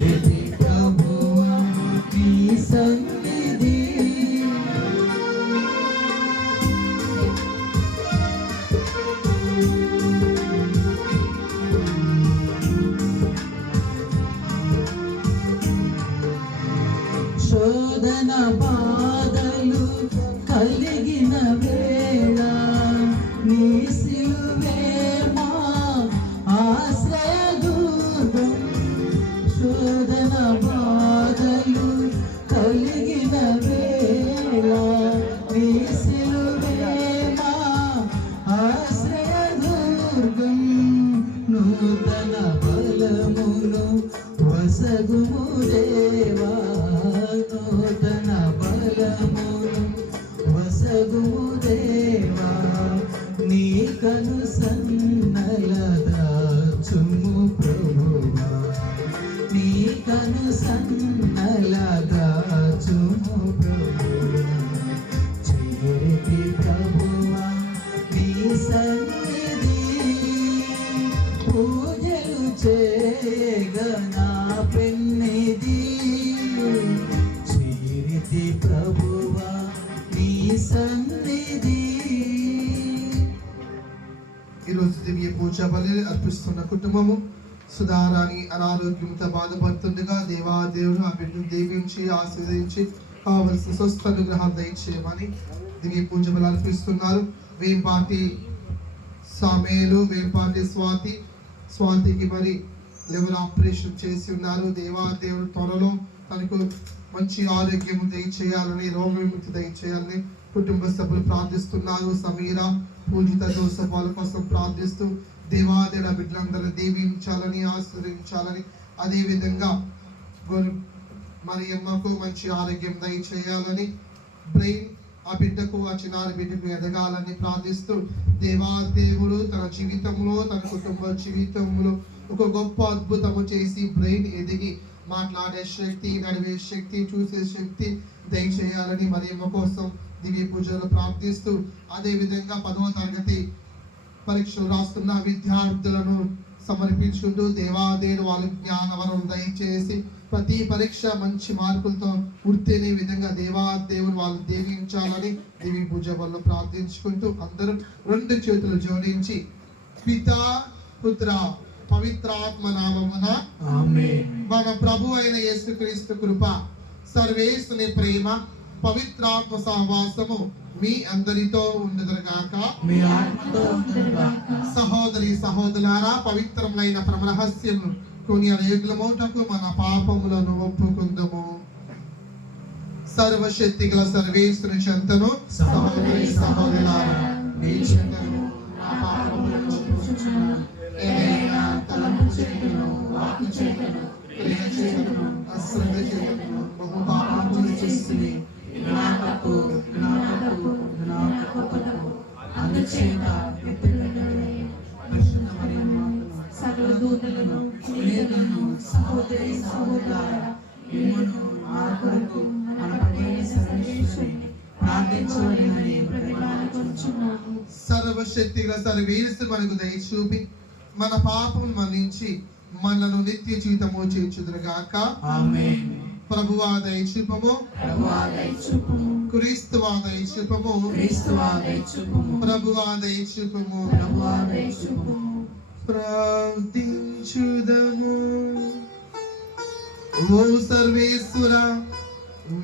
శోధన బాధలు కలిగిన వేళ నీ సిలువే మా ఆశ్రయదుర్గం. శోధన బాధలు కలిగిన వేళ నీ సిలువే మా ఆశ్రయదుర్గం. నూతన బలమును వసగుము దేవా, నూతన బలమును వసగుము దేవా, నీ కను సన్నలదాచుము ప్రభువా, నీ కను సన్నలదాచుము ప్రభువా. చేరితి ప్రభువా నీ సన్నిధి, పూజలు చేయగనా పెన్నిది. చేరితి ప్రభువా నీ సన్నిధి. ఈరోజు దివ్య పూజ బలి అర్పిస్తున్న కుటుంబము సుధారాణి అనారోగ్యంతో బాధపడుతుండగా దేవాదేవుడు ఆ బిడ్డను దీవించి ఆశీర్వదించి కావలసిన స్వస్థ అనుగ్రహాలు దయచేయమని దివ్య పూజ బలి అర్పిస్తున్నారు. వేంపాటి సామేలు, వేంపాటి స్వాతికి మరి లివర్ ఆపరేషన్ చేసి ఉన్నారు. దేవాదేవుడు త్వరలో తనకు మంచి ఆరోగ్యం దయచేయాలని, రోగ విముక్తి దయచేయాలని కుటుంబ సభ్యులు ప్రార్థిస్తున్నారు. సమీర, పూజిత, జోసఫ్ వాళ్ళ కోసం ప్రార్థిస్తూ దేవాదేవుడు బిడ్డలందరినీ దీవించాలని, ఆశీర్వదించాలని, అదేవిధంగా మరి అమ్మకు మంచి ఆరోగ్యం దయచేయాలని, బ్రెయిన్ ఆ బిడ్డకు, ఆ చిన్నారి బిడ్డకు ఎదగాలని ప్రార్థిస్తూ దేవాదేవుడు తన జీవితంలో, తన కుటుంబ జీవితంలో ఒక గొప్ప అద్భుతము చేసి బ్రెయిన్ ఎదిగి మాట్లాడే శక్తి, నడివే శక్తి, చూసే శక్తి దయచేయాలని మరి అమ్మ కోసం దివ్య పూజలు ప్రార్థిస్తూ, అదేవిధంగా 10వ తరగతి పరీక్షలు రాస్తున్న విద్యార్థులను సమర్పించుకుంటూ దేవాదేవుడు వాళ్ళ జ్ఞానవరం దయచేసి ప్రతి పరీక్ష మంచి మార్కులతో ఉత్తీర్ణ విధంగా దేవాదేవుడు వాళ్ళు దీవించాలని దివ్య పూజ వల్ల ప్రార్థించుకుంటూ అందరూ 2 చేతులు జోడించి పితా, పుత్ర, పవిత్రాత్మ నామమున ఆమేన్. మన ప్రభు అయిన యేసుక్రీస్తు కృప, సర్వేశ్వరుని ప్రేమ, పవిత్రాత్మ సహవాసము మీ అందరితో ఉండుదురుగాక. మీ ఆత్మతో ఉండుదురుగాక. సహోదరి సహోదరులారా, పవిత్రమైన పరమరహస్యము కొని రేగులమౌటకు మన పాపములను ఒప్పుకుందము. సర్వశక్తి గల సర్వేశ్వరుని చెంతను సహోదరి సహోదరులారా, మీ చెంతను నా పాపములను ఒప్పుకొనుచున్నాను. ఏదైనా తలంపు చేతును, వాక్కు చేతును, క్రియ చేతును, అశ్రద్ధ చేతును బహు పాపములు చేస్తుంది. అందుచేత సకల దూతలను, ప్రేతలను, సహోదరి సహోదరులారా, మిమ్మును మా కొరకు మన ప్రభువైన సర్వేశ్వరుని ప్రార్థించవలెనని బ్రతిమాలుకొనుచున్నాము. సర్వశక్తి గల సర్వేశ్వరుడు మనకు దయ చూపి మన పాపం మన్నించి మనను నిత్య జీవితము చేర్చుదురుగాక. ఆమేన్. ప్రభువా దయ చూపము, ప్రభువా దయ చూపము, క్రీస్తువా దయ చూపము, క్రీస్తువా దయ చూపము, ప్రభువా దయ చూపము, ప్రభువా దయ చూపము. ప్రార్థించుదము. ఓ సర్వేశ్వర,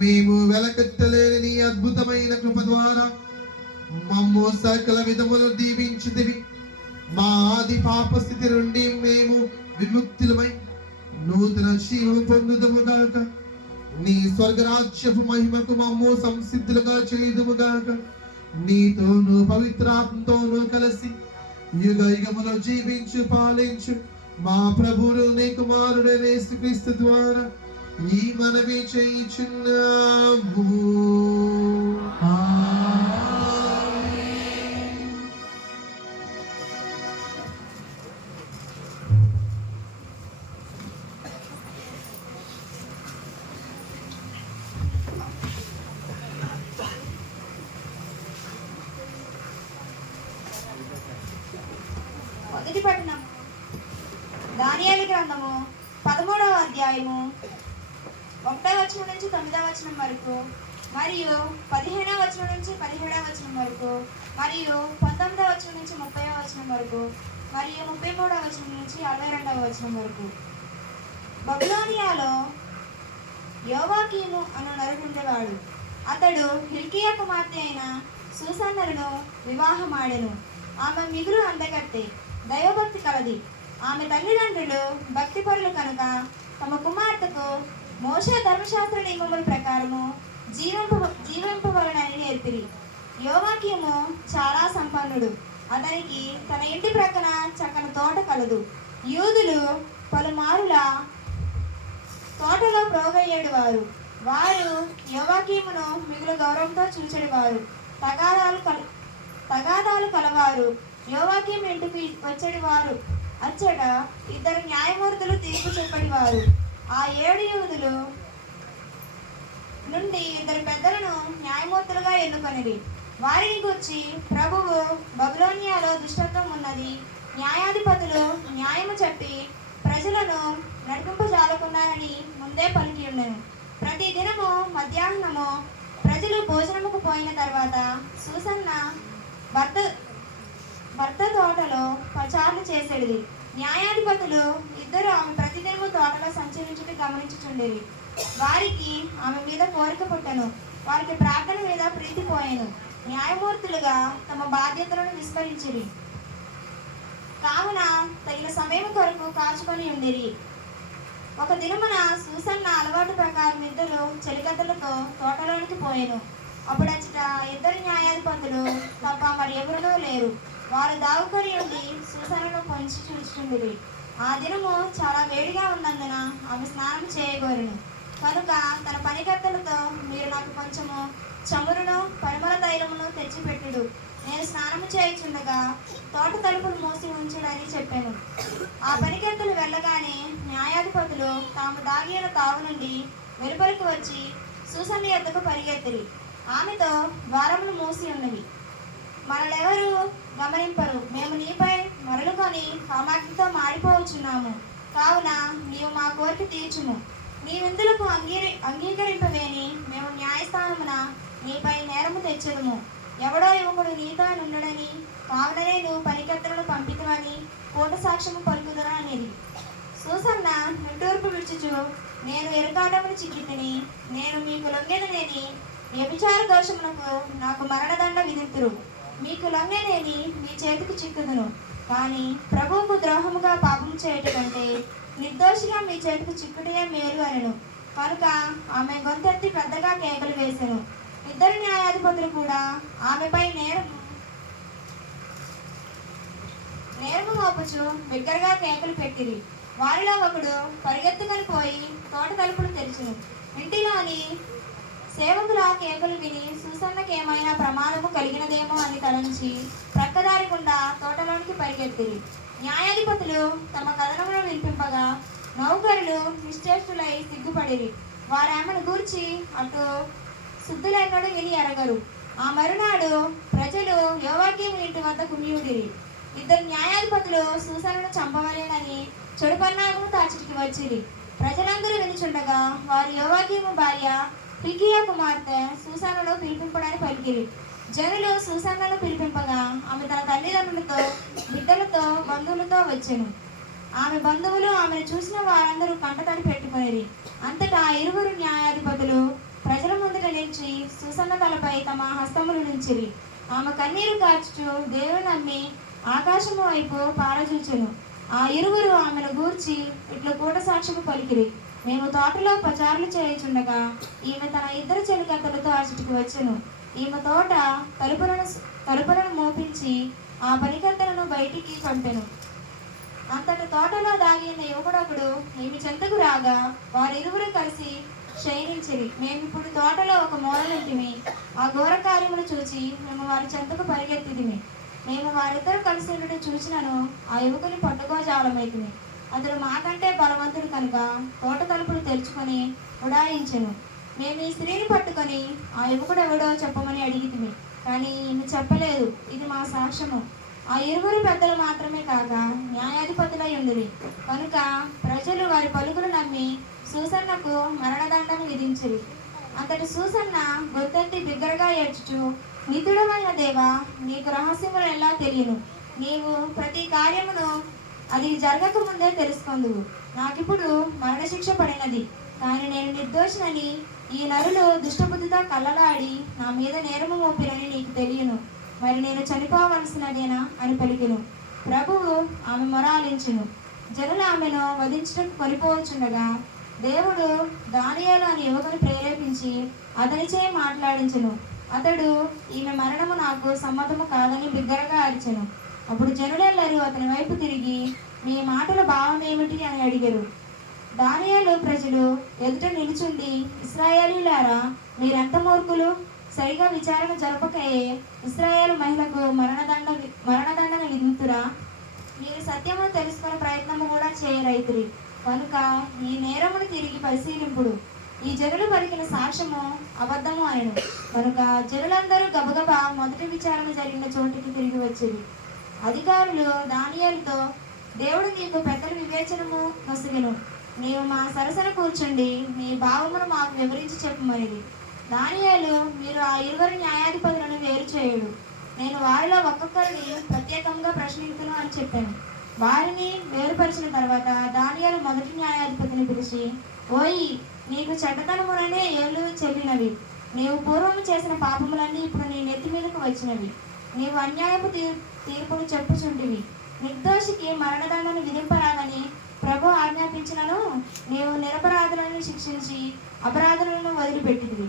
మేము వెలకట్టలేని నీ అద్భుతమైన కృప ద్వారా మమ్ము సకల విధములు దీవించితివి. మా ఆది పాప స్థితి నుండి మేము విముక్తులమై నూతన జీవము పొందుదుముగాక. నీ స్వర్గరాజ్యపు మహిమకు మమ్ము సంసిద్ధులుగా చేయుదుముగాక. నీతోనూ పవిత్రాత్మతోనూ కలిసి యుగ యుగములో జీవించు పాలించు మా ప్రభువును నీ కుమారుడైన యేసుక్రీస్తు ద్వారా ఈ మనవి చేయుచున్నాము. మొదటి పట్టణం దానియేలు గ్రంథము 13వ అధ్యాయము 1వ వచనం నుంచి 9వ వచనం వరకు, మరియు 15వ వచనం నుంచి 17వ వచనం వరకు, మరియు 19వ వచనం నుంచి 30వ వచనం వరకు, మరియు 33వ వచనం నుంచి 62వ వచనం వరకు. బబులోనియాలో యోవాకీము అను నరుడు ఉండేవాడు. అతడు హిల్కియా కుమార్తె అయిన సూసన్నరును వివాహమాడెను. ఆమె మిగులు అందగత్తె, దైవభక్తి కలది. ఆమె తల్లిదండ్రులు భక్తిపరులు కనుక తమ కుమార్తెకు మోషే ధర్మశాస్త్ర నియమముల ప్రకారము జీవింపవలనని నేర్పిరి. యోవాకీము చాలా సంపన్నుడు. అతనికి తన ఇంటి ప్రక్కన చక్కని తోట కలదు. యూదులు పలుమారుల తోటలో ప్రోగయ్యేడువారు. వారు యోవాకీమును మిగులు గౌరవంతో చూచెడువారు. తగాదాలు కలవారు యోవాకీము ఇంటికి వచ్చేటివారు. అచ్చట 2 న్యాయమూర్తులు తీర్పు చెప్పేవారు. ఆ 7 యూదులు నుండి 2 పెద్దలను న్యాయమూర్తులుగా ఎన్నుకొనిరి. వారిని గూర్చి ప్రభువు బబులోనియాలో దుష్టత్వం ఉన్నది, న్యాయాధిపతులు న్యాయము చెప్పి ప్రజలను నడిపింపజాలకున్నారని ముందే పలికి ఉండెను. ప్రతి దినము మధ్యాహ్నము ప్రజలు భోజనముకు పోయిన తర్వాత సూసన్న భర్త తోటలో పచారులు చేసేది. న్యాయాధిపతులు 2 ఆమె ప్రతిదినము తోటలో సంచరించుట గమనించుచుండేది. వారికి ఆమె మీద కోరిక పుట్టెను. వారికి ప్రార్థన మీద ప్రీతి పోయెను. న్యాయమూర్తులుగా తమ బాధ్యతలను విస్మరించిరి. కావున తగిన సమయం కొరకు కాచుకొని ఉండిరి. ఒక దినమున సూసన్న అలవాటు ప్రకారం 2 చెలికత్తెలతో తోటలోనికి పోయెను. అప్పుడచ్చట 2 న్యాయాధిపతులు తప్ప మరి ఎవరునూ లేరు. వారు దావుకొని ఉండి సూసన్నను పొంచి చూచుచుండిరి. ఆ దినము చాలా వేడిగా ఉన్నందున ఆమె స్నానం చేయగోరెను. కనుక తన పనికత్తెలతో, మీరు నాకు కొంచెము చమురును పరిమళ తైలమును తెచ్చిపెట్టుడు, నేను స్నానము చేయుచుండగా తోట తలుపులు మూసి ఉంచుడని చెప్పాను. ఆ పనికత్తెలు వెళ్ళగానే న్యాయాధిపతులు తాము దాగిన తావు నుండి వెలుపలికి వచ్చి సూసన్న యొద్దకు పరిగెత్తిరి. ఆమెతో ద్వారములు మూసి ఉన్నవి. మనలెవరు గమనింపరు. మేము నీపై మరలుకొని కామాగ్నితో మాడిపోవచ్చున్నాము. కావున నీవు మా కోరిక తీర్చుము. నీవిందులకు అంగీకరింపవేని మేము న్యాయస్థానమున నీపై నేరము తెచ్చెదము. ఎవడో యువకుడు నీతో నుండడని, కావుననే నువ్వు పనికత్తెలను పంపితవని కోట సాక్ష్యము పలుకుదురా అనేది. సూసన్న నిట్టూర్పు విడుచుచు, నేను ఎరకాటమును చిక్కితిని, నేను మీకు లొంగెదనేని వ్యభిచార దోషమునకు నాకు మరణదండ విధితురు. మీకు లొంగెనేని మీ చేతికి చిక్కుదును. కానీ ప్రభువుకు ద్రోహముగా పాపం చేయట కంటే నిర్దోషిగా మీ చేతికి చిక్కుటే మేలు అనెను. కనుక ఆమె గొంతెత్తి పెద్దగా కేకలు వేసెను. 2 న్యాయాధిపతులు కూడా ఆమెపై నేరము మోపుచు బిగ్గరగా కేకలు పెట్టిరి. వారిలో ఒకడు పరిగెత్తుకొని పోయి తోట తలుపులు తెరిచెను. ఇంటిలోని సేవకుల కేకలు విని సూసన్నకేమైనా ప్రమాదము కలిగినదేమో అని తలంచి ప్రక్కదారి గుండా తోటలోనికి పరిగెత్తిరి. న్యాయాధిపతులు తమ కథనమును వినిపింపగా నౌకరులు నిశ్చేష్టులై సిగ్గుపడిరి. వారామెను గూర్చి అటు శుద్ధులెన్నడూ విని ఎరగరు. ఆ మరునాడు ప్రజలు యోవాకీము ఇంటి వద్ద కుమియుడిరి. 2 న్యాయాధిపతులు సూసన్నను చంపవలెనని చెడు పన్నాగము తాచిటికి వచ్చిరి. ప్రజలందరూ వినుచుండగా వారు యోవాకీము భార్య హిల్కియా కుమార్తె సూసన్నను పిలిపింపడానికి పలికిరి. జనులు సూసన్నను పిలిపింపగా ఆమె తన తల్లిదండ్రులతో, బిడ్డలతో, బంధువులతో వచ్చెను. ఆమె బంధువులు ఆమెను చూసిన వారందరూ కంటతడి పెట్టుకొనిరి. అంతటా 2 న్యాయాధిపతులు ప్రజల ముందుట నిలిచి సూసన్న తలపై తమ హస్తములు నుంచిరి. ఆమె కన్నీరు కార్చుచు దేవుని నమ్మి ఆకాశము వైపు పారజూచెను. ఆ 2 ఆమెను గూర్చి ఇట్లు కూట సాక్ష్యము పలికిరి. మేము తోటలో పచారులు చేయుచుండగా ఈమె తన 2 చెలికత్తెలతో అచటికి వచ్చెను. ఈమె తోట తలుపులను మోపించి ఆ పనికత్తెలను బయటికి పంపెను. అంతటి తోటలో దాగిన యువకుడొకడు ఈమె చెంతకు రాగా వారిరువురు కలిసి శయనించిరి. మేమిప్పుడు తోటలో ఒక మూలలుంటిమి. ఆ ఘోర కార్యమును చూచి మేము వారి చెంతకు పరిగెత్తిదిమి. మేము వారిద్దరూ కలిసి ఉండటం చూసినను ఆ యువకుని పట్టుకోజాలమైతిమి. అతడు మాకంటే బలవంతుడు కనుక తోట తలుపులు తెరుచుకొని ఉడాయించెను. మేము ఈ స్త్రీని పట్టుకొని ఆ యువకుడు ఎవడో చెప్పమని అడిగితిమి. కానీ ఈమె చెప్పలేదు. ఇది మా సాక్ష్యము. ఆ 2 పెద్దలు మాత్రమే కాక న్యాయాధిపతులై ఉండిరి. కనుక ప్రజలు వారి పలుకులు నమ్మి సూసన్నకు మరణదండన విధించిరి. అంతటి సూసన్న గొంతెత్తి బిగ్గరగా ఏడ్చుచు, నితుడమైన దేవా, నీకు రహస్యములు ఎలా తెలియను? నీవు ప్రతి కార్యమును అది జరగక ముందే తెలుసుకొందువు. నాకిప్పుడు మరణశిక్ష పడినది, కానీ నేను నిర్దోషినని ఈ నరులు దుష్టబుద్ధితో కళ్ళలాడి నా మీద నేరము మోపిరని నీకు తెలియను. మరి నేను చనిపోవలసినదేనా అని పలికెను. ప్రభువు ఆమె మొర ఆలించెను. జనులు ఆమెను వధించుటకు కొనిపోవచ్చుండగా దేవుడు దానియేలు అనే యువకుని ప్రేరేపించి అతనిచే మాట్లాడించెను. అతడు ఈమె మరణము నాకు సమ్మతము కాదని బిగ్గరగా అరిచెను. అప్పుడు జనులెల్లరూ అతని వైపు తిరిగి, మీ మాటల భావం ఏమిటి అని అడిగారు. దానియేలు ప్రజలు ఎదుట నిలుచుండి, ఇశ్రాయేలీయులారా, మీరెంత మూర్ఖులు! సరిగా విచారణ జరపకయే ఇశ్రాయేలు మహిళకు మరణదండన విధింతురా? మీరు సత్యమును తెలుసుకునే ప్రయత్నము కూడా చేయరైతురి. కనుక ఈ నేరమును తిరిగి పరిశీలింపుడు. ఈ జనులు పలికిన సాక్ష్యము అబద్ధము అనెను. కనుక జనులందరూ గబగబా మొదటి విచారణ జరిగిన చోటికి తిరిగి వచ్చిరి. అధికారులు దానియేలుతో, దేవుడు నీకు పెద్దల వివేచనము నొసగెను. నీవు మా సరసన కూర్చుండి నీ భావమును మాకు వివరించి చెప్పమనిది. దానియేలు, మీరు ఆ 20 న్యాయాధిపతులను వేరు చేయుడు. నేను వారిలో ఒక్కొక్కరిని ప్రత్యేకంగా ప్రశ్నించును అని చెప్పాను. వారిని వేరుపరిచిన తర్వాత దానియేలు మొదటి న్యాయాధిపతిని పిలిచి, ఓయి, నీకు చెడ్డతనముననే ఏళ్ళు చెల్లినవి. నీవు పూర్వము చేసిన పాపములన్నీ ఇప్పుడు నీ నెత్తి మీదకు వచ్చినవి. నీవు అన్యాయపు తీర్పును చెప్పుచుంటివి. నిర్దోషికి మరణదండను విధింపరాదని ప్రభు ఆజ్ఞాపించినను నీవు నిరపరాధులను శిక్షించి అపరాధులను వదిలిపెట్టిదివి.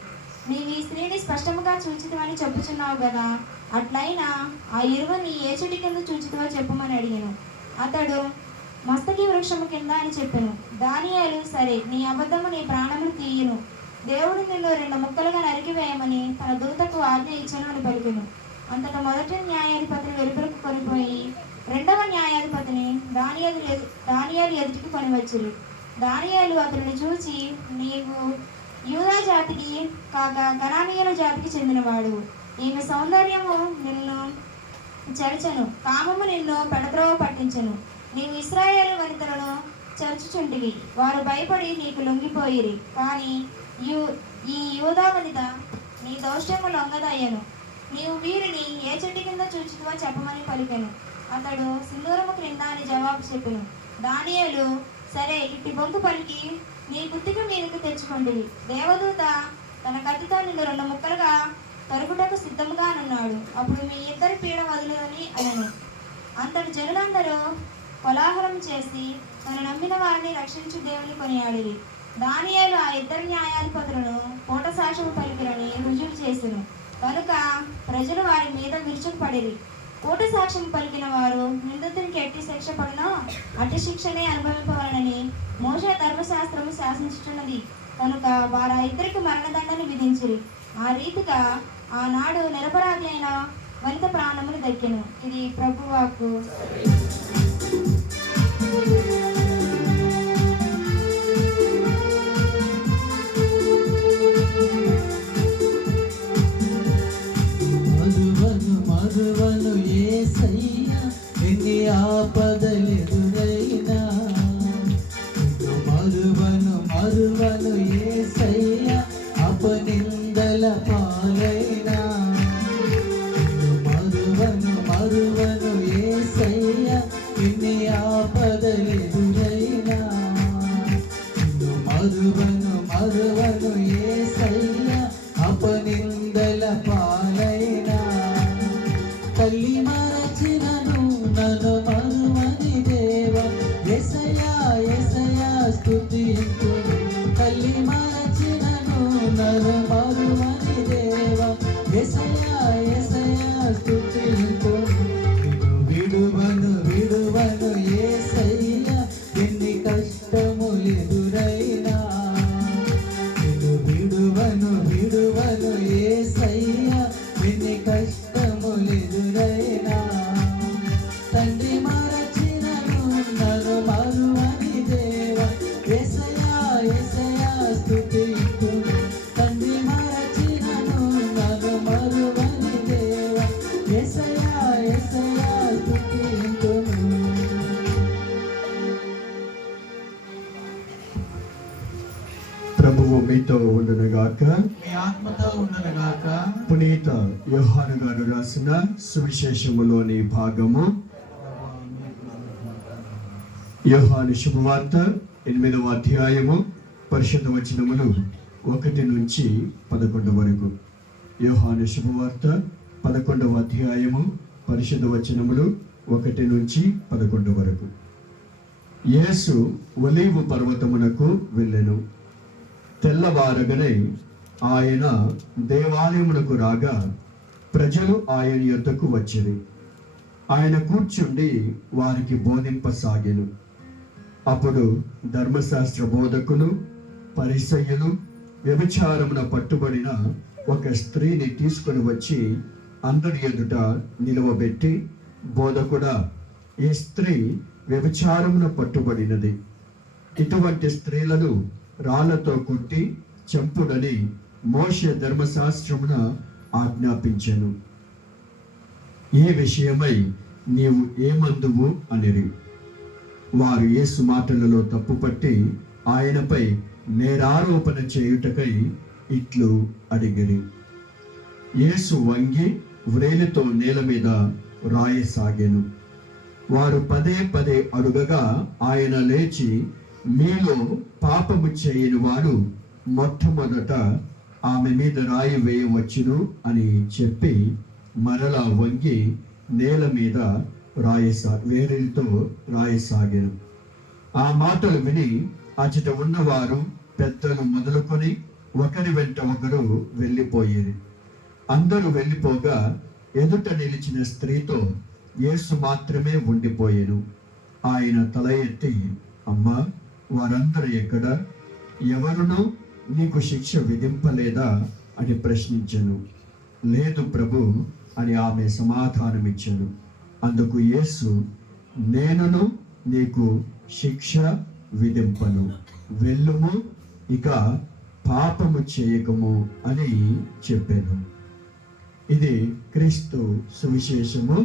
నీవు ఈ స్త్రీని స్పష్టముగా చూచితివని చెప్పుచున్నావు కదా, అట్లయినా ఆ 20 ఏ చెట్టు కింద చూచితివో చెప్పమని అడిగాను. అతడు మస్తకి వృక్షము కింద అని చెప్పాను. దానియేలు, సరే, నీ అబద్ధము నీ ప్రాణములు తీయును. దేవుడు నిన్ను 2 ముక్కలుగా నరికివేయమని తన దూతకు ఆజ్ఞ ఇచ్చాను అని పలికెను. అంతటా మొదటి న్యాయాధిపతిని వెలుపలకు కొనిపోయి రెండవ న్యాయాధిపతిని దానియేలు ఎదుటికి కొనివచ్చిరి. దానియేలు అతనిని చూచి, నీవు యూదా జాతికి కాక కనానీయుల జాతికి చెందినవాడు. ఈమె సౌందర్యము నిన్ను చెరచను, కామము నిన్ను పెడత్రోవ పట్టించెను. నీవు ఇశ్రాయేలు వనితలను చెరచుచుంటివి, వారు భయపడి నీకు లొంగిపోయిరి. కానీ ఈ యూదా వనిత నీ దౌష్ట్యము లొంగదయ్యను. నీవు వీరిని ఏ చెట్టు కింద చూచుతువో చెప్పమని పలికెను. అతడు సింధూరము క్రింద అని జవాబు చెప్పెను. దానియేలు, సరే, ఇట్టి బొంకు పలికి నీ కుత్తిక మీదకు తెచ్చుకోండి. దేవదూత తన కత్తితో నిన్ను 2 ముక్కలుగా తరుగుటకు సిద్ధముగానున్నాడు. అప్పుడు మీ ఇద్దరి పీడ వదులని అనను. అంతటి జనులందరూ కోలాహలం చేసి తను నమ్మిన వారిని రక్షించు దేవుని కొనియాడిరి. దానియేలు ఆ 2 న్యాయాధిపతులను పూట సాక్ష్యము పలికిరని రుజువు చేసెను. కనుక ప్రజలు వారి మీద విరుచుకుపడిరి. పూట సాక్ష్యం పలికిన వారు నిందితునికి ఎట్టి శిక్ష పడినో అట్టి శిక్షనే అనుభవింపవలనని మోషే ధర్మశాస్త్రము శాసించుచున్నది. కనుక వారు 2 మరణదండను విధించిరి. ఆ రీతిగా ఆనాడు నిరపరాధి అయిన వనిత ప్రాణములు దక్కెను. ఇది ప్రభువాక్కు. మరువను యేసయ్యా, ఎన్ని ఆపదలెదురైనా. మరువను యేసయ్యా, అపనిందల పాలైనా. మరువను యేసయ్యా, ఎన్ని ఆపదలెదురైనా. మరువను యేసయ్యా, అపనిందల పాలైనా. తల్లి మరచినను నన్ను మరువని దేవా, యేసయ్యా యేసయ్యా స్తుతింతును. తల్లి మరచినను నన్ను మరువని దేవా, యేసయ్యా యేసయ్యా స్తుతింతును. విడువను యేసయ్యా, ఎన్ని కష్టములెదురైనా. విడువను యేసయ్యా, ఎన్ని కష్టములెదురైనా. తండ్రి మరచినను నన్ను మరువని దేవా, యేసయ్యా యేసయ్యా స్తుతింతును. తండ్రి ప్రభువు మీతో ఉండునుగాక. మీ ఆత్మతో ఉండనుగాక. పునీత యోహాను గారు రాసిన సువిశేషములోని భాగము. యోహాను శుభవార్త 8వ అధ్యాయము పరిశుద్ధ వచనములు 1 నుంచి 11 వరకు. యోహాను శుభవార్త 11వ అధ్యాయము పరిశుద్ధ వచనములు 1 నుంచి 11 వరకు. యేసు ఒలీవు పర్వతమునకు వెళ్ళెను. తెల్లవారగనే ఆయన దేవాలయమునకు రాగా ప్రజలు ఆయన యొద్దకు వచ్చిరి. ఆయన కూర్చుండి వారికి బోధింపసాగెను. అప్పుడు ధర్మశాస్త్ర బోధకులు, పరిసయ్యులు వ్యభిచారమున పట్టుబడిన ఒక స్త్రీని తీసుకొని వచ్చి అందరి ఎదుట నిలువబెట్టి, బోధకుడా, ఈ స్త్రీ వ్యభిచారమున పట్టుబడినది. ఇటువంటి స్త్రీలను రాళ్లతో కొట్టి చంపుడని మోషే ధర్మశాస్త్రమున ఆజ్ఞాపించెను. ఈ విషయమై నీవు ఏమందువు అనిరి. వారు యేసు మాటలలో తప్పుపట్టి ఆయనపై నేరారోపణ చేయుటకై ఇట్లు అడిగిరి. యేసు వంగి వ్రేలితో నేల మీద రాయసాగెను. వారు పదే అడుగగా ఆయన లేచి, మీలో పాపము చేయని వాడు మొట్టమొదట ఆమె మీద రాయి వేయవచ్చును అని చెప్పి మరలా వంగి నేల మీద వేలితో రాయసాగాను. ఆ మాటలు విని అచట ఉన్నవారు పెద్దలు మొదలుకొని ఒకరి వెంట ఒకరు వెళ్ళిపోయేది. అందరూ వెళ్ళిపోగా ఎదుట నిలిచిన స్త్రీతో యేసు మాత్రమే ఉండిపోయెను. ఆయన తల ఎత్తి, అమ్మా, వారందరూ ఎక్కడ? ఎవరునూ నీకు శిక్ష విధింపలేదా అని ప్రశ్నించెను. లేదు ప్రభు అని ఆమె సమాధానమిచ్చెను. అందుకు యేసు, నేనును నీకు శిక్ష విధింపను, వెళ్ళుము, ఇక పాపము చేయకము అని చెప్పాను. ఇది క్రీస్తు సువిశేషము.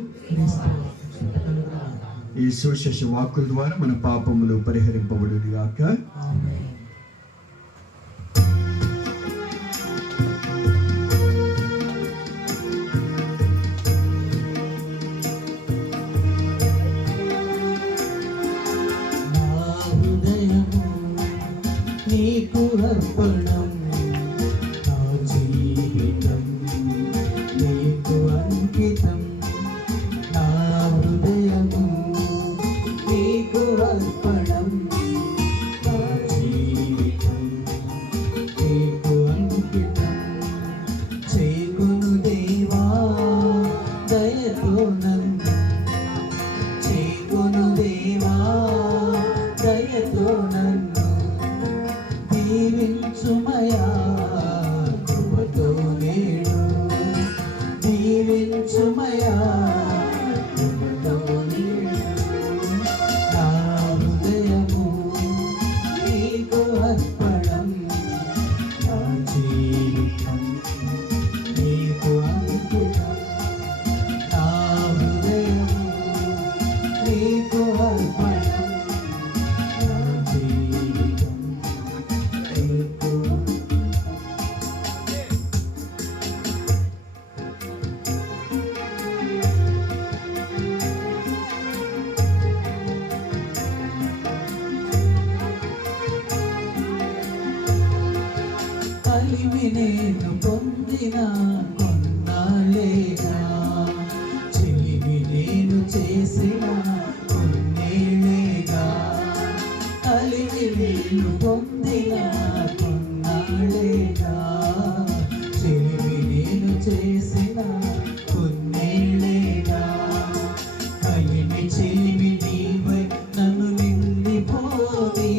ఈ సువిశేష వాక్కుల ద్వారా మన పాపములు పరిహరింపబడుగాక. నీకు అర్పణం, నా జీవితం నీకు అంకితం. నా హృదయము నీకు అర్పణం, నా జీవితం నీకు అంకితం. చేకొను దేవా దయతో నన్ను, చేకొను దేవా దయతో నన్ను దీవించుమయా, కృపతో నేడు దీవించుమయా, కృపతో నేడు. నా హృదయము నీకు అర్పణం, నా జీవితం నీకు అంకితం. నా హృదయము నీకు అర్పణం, నా జీవితం నీకు. కలిమి నేను పొందిన కొన్నాళ్ళేగా, చెలిమి నేను చేసిన కొన్నేళ్ళేగా. కలిమి నేను పొందిన కొన్నాళ్ళేగా, చెలిమి నేను చేసిన కొన్నేళ్ళేగా. కలిమి చెలిమి నీవై నన్ను నిండిపోని,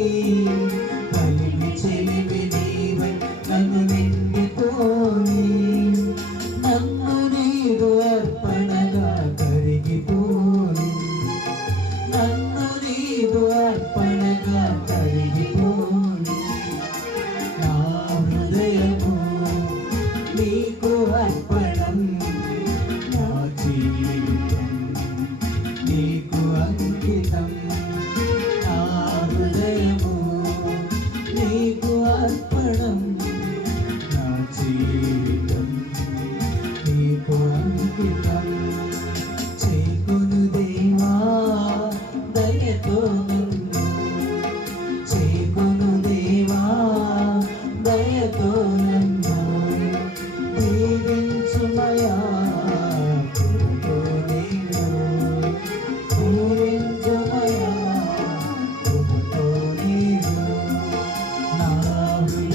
కలిమి చెలిమి నీవై నన్ను నిండిపోని. నన్ను నీరు అర్పణగా కరిగిపోని, నన్ను నీరు అర్పణగా కరిగిపోని.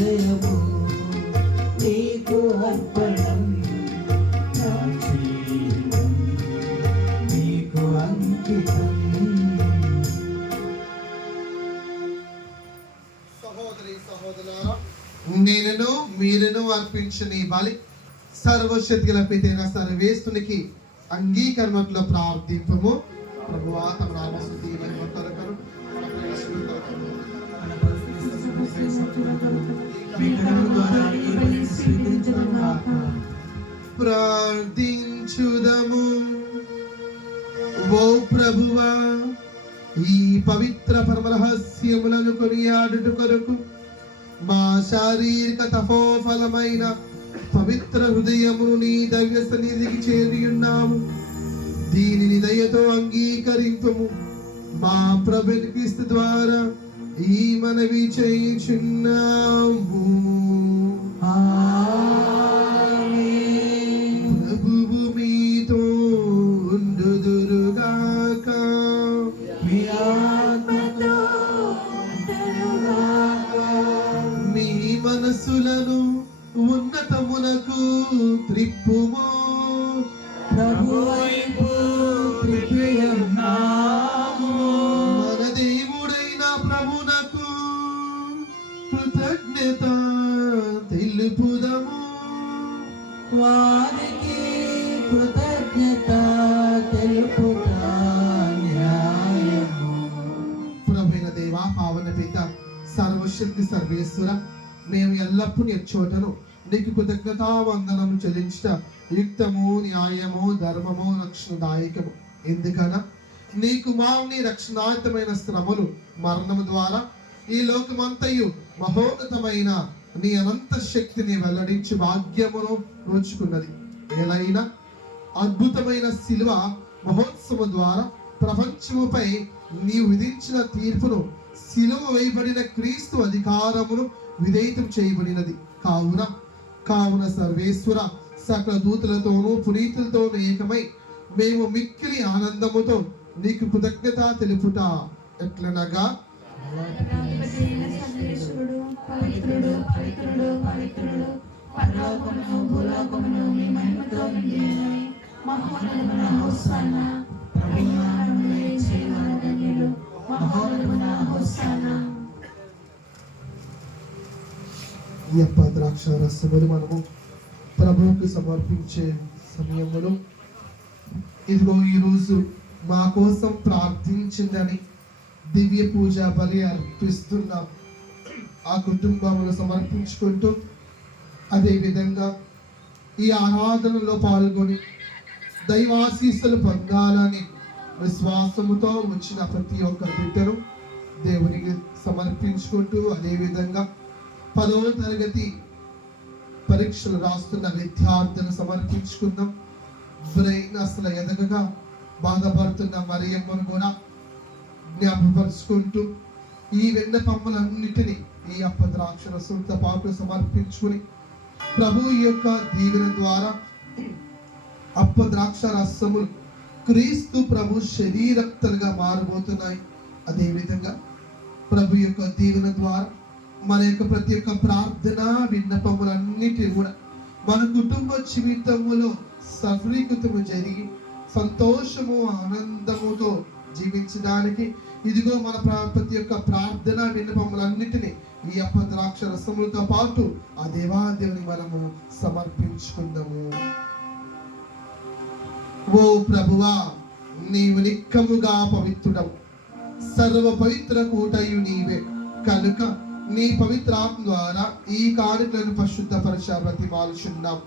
హృదయము నీకు అర్పణం, నా జీవం నీకు అంకితం. సహోదరి సహోదరులారా, నేనును మీరును అర్పించిన ఈ బలి సర్వశక్తిగల పితైన సర్వేశ్వరునికి అంగీకరణలో ప్రార్థింపము. ప్రభువా తమ నామస్తుతి మహిమ కొరకును మన ప్రేక్షకుల కొరకును మన మీ కరుణ ద్వారా ఈ బలిని స్వీకరించుగాక. ప్రార్థించుదము. ఓ ప్రభువా, ఈ పవిత్ర పరమరహస్యములను కొనియాడుట కొరకు మా శారీరక తపోఫలమైన పవిత్ర హృదయమును నీ దైవ సన్నిధికి చేరి ఉన్నాము. దీనిని దయతో అంగీకరింపము. మా ప్రభుని క్రీస్తు ద్వారా ఈ మనవి చేయుచున్నాము. ప్రభువు మీతో ఉండుదురుగాక. మీ ఆత్మతో మీ మనసులను ఉన్నతమునకు త్రిప్పుము. ప్రభువైపు త్రిప్పియున్నాము. మన దేవుడైన ప్రభునకు కృతజ్ఞత తెలుపుదము. వారికి కృతజ్ఞత తెలుపుట న్యాయము. ప్రభువైన దేవా, పావన పిత, సర్వశక్తి సర్వేశ్వర, మేము ఎల్లప్పుడూ ఎచ్చోటను నీకు కృతజ్ఞతా వందనము చెల్లించుట యుక్తము, న్యాయము, ధర్మము, రక్షణదాయకము. ఎందుకనా నీ కుమారుని రక్షణాయుతమైన శ్రమలు మరణము ద్వారా ఈ లోకమంతయు మహోన్నతమైన నీ అనంత శక్తిని వెల్లడించి భాగ్యమును నోచుకున్నది. ఏలైనా అద్భుతమైన శిలువ మహోత్సవం ద్వారా ప్రపంచముపై నీవు విధించిన తీర్పును శిలువ వేయబడిన క్రీస్తు అధికారమును విధేయతం చేయబడినది. కావున సర్వేశ్వర, సకల దూతలతోనూ పునీతులతోనూ ఏకమై మేము మిక్కిలి ఆనందముతో నీకు కృతజ్ఞత తెలుపుట ఎట్లనగా, సర్వేశ్వరుడు పవిత్రుడు పవిత్రుడు పవిత్రుడు, పరలోకమును భూలోకమును మీ మహిమతో నిండి ఉన్నవి. మహోన్నతమున హోసానా, ప్రభువు నామములో చేయువారు ధన్యులు. మహోన్నతమున హోసానా. ఈ అప్ప ద్రాక్ష రసములు మనము ప్రభువుకు సమర్పించే సమయంలో ఇదిగో ఈరోజు మా కోసం ప్రార్థించిందని దివ్య పూజ బలి అర్పిస్తున్న ఆ కుటుంబమును సమర్పించుకుంటూ, అదేవిధంగా ఈ ఆరాధనలో పాల్గొని దైవాశీస్సులు పొందాలని విశ్వాసముతో వచ్చిన ప్రతి ఒక్క బిడ్డను దేవునికి సమర్పించుకుంటూ, అదేవిధంగా 10వ తరగతి పరీక్షలు రాస్తున్న విద్యార్థులను సమర్పించుకుందాం. బ్రెయిన్ అసలు ఎదగగా బాధపడుతున్న మరియమ్మను కూడా జ్ఞాపకపరుచుకుంటూ ఈ విన్నపములన్నిటినీ ఈ అప్పద్రాక్ష రసంతో పాటు సమర్పించుకుని ప్రభు యొక్క దీవెన ద్వారా అప్పద్రాక్ష రసములు క్రీస్తు ప్రభు శరీరక్తలుగా మారబోతున్నాయి. అదేవిధంగా ప్రభు యొక్క దీవెన ద్వారా మన యొక్క ప్రతి ఒక్క ప్రార్థన విన్నపములన్నిటిని కూడా మన కుటుంబ జీవితములో సఫలీకృతము జరిగి సంతోషము ఆనందముతో జీవించడానికి ఇదిగో మన ప్రతి ఒక్క ప్రార్థన విన్నపములన్నిటినీ ఈ అప్పద్రాక్ష రసములతో పాటు ఆ దేవాదేవుని మనము సమర్పించుకుందాము. ఓ ప్రభువా, నీవు నిక్కముగా పవిత్రుడవు, సర్వ పవిత్ర కూటయు నీవే కనుక నీ పవిత్రాత్మ ద్వారా ఈ కార్యక్రమాలను పరిశుద్ధపరచ ప్రతిమాలుచున్నాం.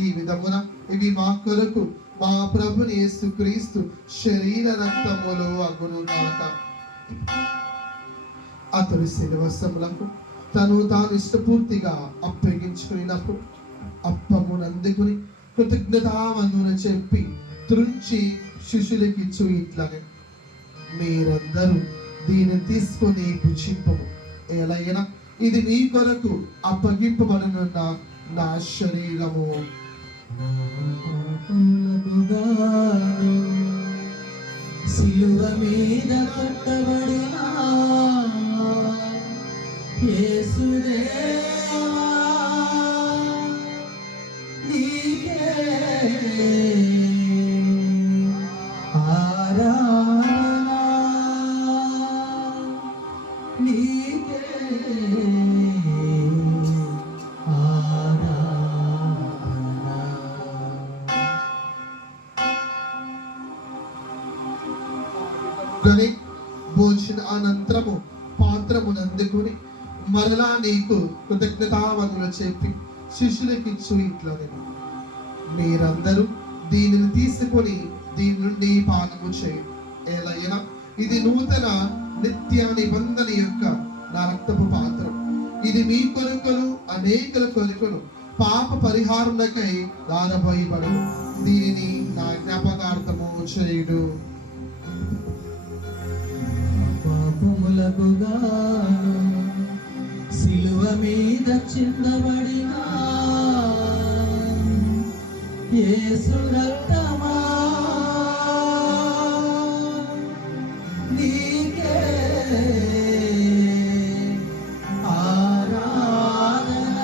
ఈ విధమున ఇవి మా కొరకు మా ప్రభుని యేసుక్రీస్తు శరీర రక్తములు అగునుగాక. అతడు శిలువసములకు తను తాను ఇష్టపూర్తిగా అప్పగించుకున్నప్పుడు అప్పమునందుకుని కృతజ్ఞతావందన చెప్పి త్రుంచి శిష్యులకిచ్చు ఇట్లనే, మీరందరూ దీన్ని తీసుకొని భుజింపము. ఎలైనా ఇది మీ కొరకు అప్పగింపబడనున్న నా శరీరము. సిలువ మీద కట్టబడిన యేసుదేవా భోజన అనంతరము పాత్రమును అందుకుని మరలా నీకు కృతజ్ఞతావందనలు చెప్పి శిష్యులకు ఇచ్చు ఇట్లా మీరందరూ దీనిని తీసుకొని దీని నుండి పానము చేయండి. ఎలైనా ఇది నూతన నిత్య నిబంధన యొక్క నా రక్తపు పాత్రం. ఇది మీ కొరకును అనేకుల కొరకును పాప పరిహారణకై దారబోయబడు. దీనిని నా జ్ఞాపకార్థము చేయుడు. పాపములకు గాను సిలువ మీద చిందబడిన యేసు రక్తమా నీకే ఆరాధన,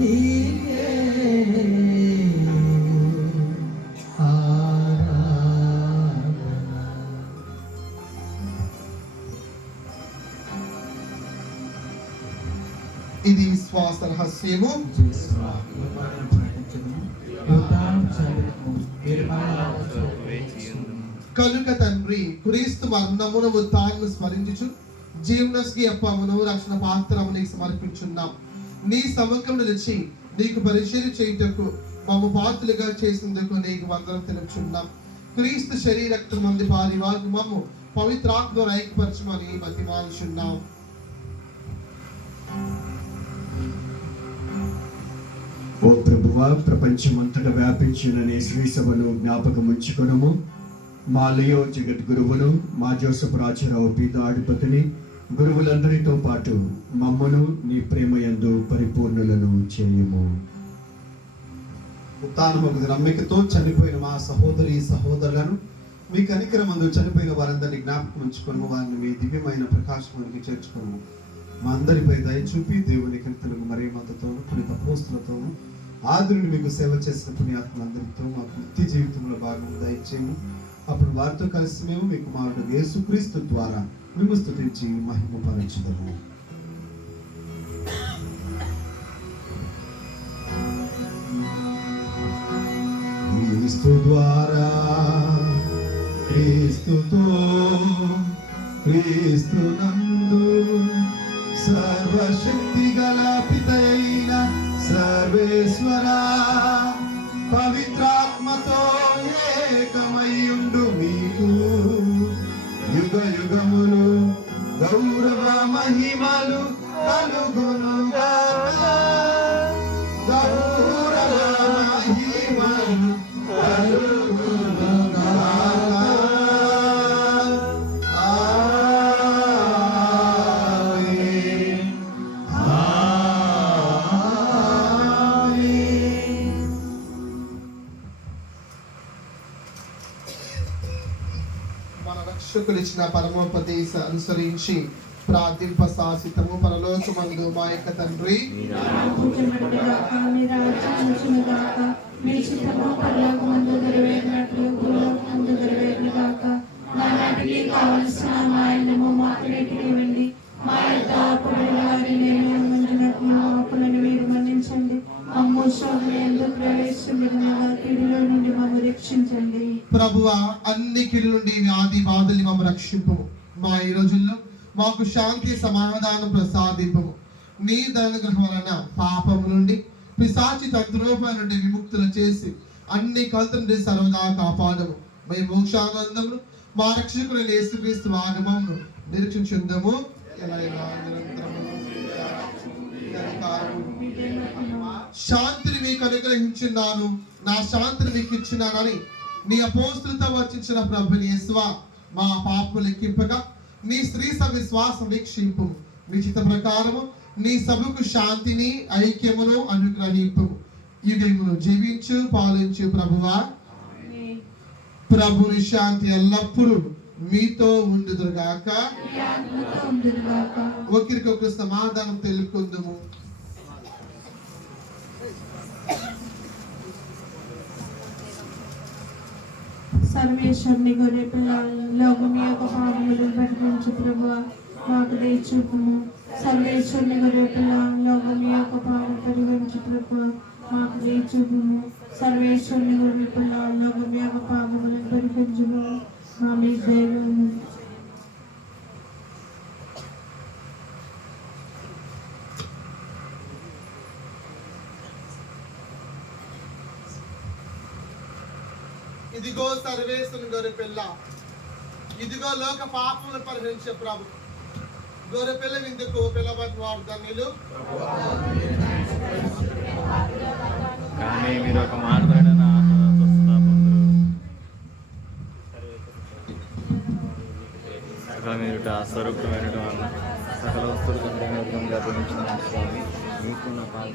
నీకే ఇది విశ్వాస రహస్యము. కనుక తండ్రి క్రీస్తు మరణమును ఉత్థానమును స్మరించుచు జీవనస్కి అప్పమును రక్షణ పాత్రము నీకు సమర్పించున్నాం. నీ సముఖం నిలిచి నీకు పరిచర్య చేయుటకు మమ్ము పాత్రలుగా చేసినందుకు నీకు వందనం తెలుపుచున్నాం. క్రీస్తు శరీర రక్తం మంది పారి వారికి మమ్ము పవిత్రాత్మ ఐక్యపరచమని బతిమాలుచున్నాం. ఓ ప్రభువా, ప్రపంచమంతటా వ్యాపించిన నీ శ్రీ సభను జ్ఞాపకం ఉంచుకొనుము. మా లయో జగద్గురువును, మా జోసఫ్ రాజరావు పీఠాధిపతిని, గురువులందరితో పాటు మమ్మను నీ ప్రేమయందు పరిపూర్ణులను చేయుము. ఉత్థానముకు నమ్మికతో చనిపోయిన మా సహోదరి సహోదరులను మీ కనికరమందు చనిపోయిన వారందరినీ జ్ఞాపకం ఉంచుకొని వారిని మీ దివ్యమైన ప్రకాశంలోకి చేర్చుకును. మా అందరిపై దయ చూపి దేవుని కీర్తనకు మరీ మతతోను పునీత పోస్తులతోను ఆదురుని మీకు సేవ చేసిన పుణ్యాత్మలందరితో మాకు నిత్య జీవితంలో భాగం దయచేయము. అప్పుడు వారితో కలిసి మేము మీ కుమారుడు యేసుక్రీస్తు ద్వారా మేము స్తుతించి మహిమపరచుదము. క్రీస్తు ద్వారా, క్రీస్తుతో, క్రీస్తు నందు సర్వశక్తి గల పితయైన సర్వేశ్వర పవిత్రాత్మతో ఏకమయ్యుండు మీకు యుగ యుగములు గౌరవ మహిమలు కలుగునుగాక. గౌరవ మహిమలు కలుగునుగాక. మన రక్షకులు ఇచ్చిన పరమోపదేశ అనుసరించి ప్రార్థింప శాసితము. పరలోకమందు మా యొక్క తండ్రి, మీ చిత్తము పరలోకమందు నెరవేరినట్లు భూలోకమందు నెరవేరును గాక. నానాటికి కావలసిన మా అన్నము మాకు నేటికి ఇవ్వండి. మా యొక్క అప్పుడైన వారిని మేము మన్నించినట్లు మా అప్పులను మీరు మన్నించండి. మమ్ము శోధన యందు ప్రవేశించకుండా కీడులో నుండి మమ్ము రక్షించండి. ప్రభువా, అన్ని కీడు నుండి వ్యాధి బాధల్ని మమ్మల్ని రక్షింపము. మా ఈ రోజుల్లో మాకు శాంతి సమాధానం ప్రసాదింపము. నీ దయానుగ్రహం వలన పాపం నుండి పిశాచి తంత్రోపాల నుండి విముక్తులు చేసి అన్ని కలుత నుండి సర్వదా కాపాడము. మేము మోక్షానందమును మా రక్షకుడైన యేసుక్రీస్తు ఆగమమును నిరీక్షించుందము. శాంతిని మీకు అనుగ్రహించున్నాను, నా శాంతిని మీకు ఇచ్చినానని నీ అపోస్తులతో వచ్చించిన ప్రభుని యేసువా, మా పాపము లెక్కింపగా నీ స్త్రీ విశ్వాసం వీక్షింపు. మీ చిత్త ప్రకారము నీ సభకు శాంతిని ఐక్యమును అనుగ్రహింపు. యుగమును జీవించు పాలించు ప్రభువా. ప్రభుని శాంతి ఎల్లప్పుడూ మీతో ఉండుదురుగాక. ఒకరికొకరు సమాధానం తెలుపుకుందుము. సర్వేశ్వరుని గొర్రె పిల్లలు మీ యొక్క పాపములను పరిగణించు ప్రభువా, మాకు దయచూపుము. సర్వేశ్వరుని గొర్రె పిల్లలు మీ యొక్క పాపం పరిగణించు ప్రభువా, మాకు దయచూపుము. సర్వేశ్వరుని గొర్రె పిల్లలు మీ యొక్క పాపములను పరిగణించుము. నా మీద దైవం ఇదిగో సర్వేశ్వరుని గొర్రె పిల్ల, ఇదిగో లోక పాపములు పరిహరించే ప్రభు. గొర్రె పిల్ల విందుకు పిలవని వారు ధన్యులు. కానీ మీరు ఒక మాటపడిన స్వస్థత పొందరు. సకల మీరుట స్వరూపమైన సకల వస్తువుల కంటే వర్గంగా గురించిన స్వామి మీకున్న పాప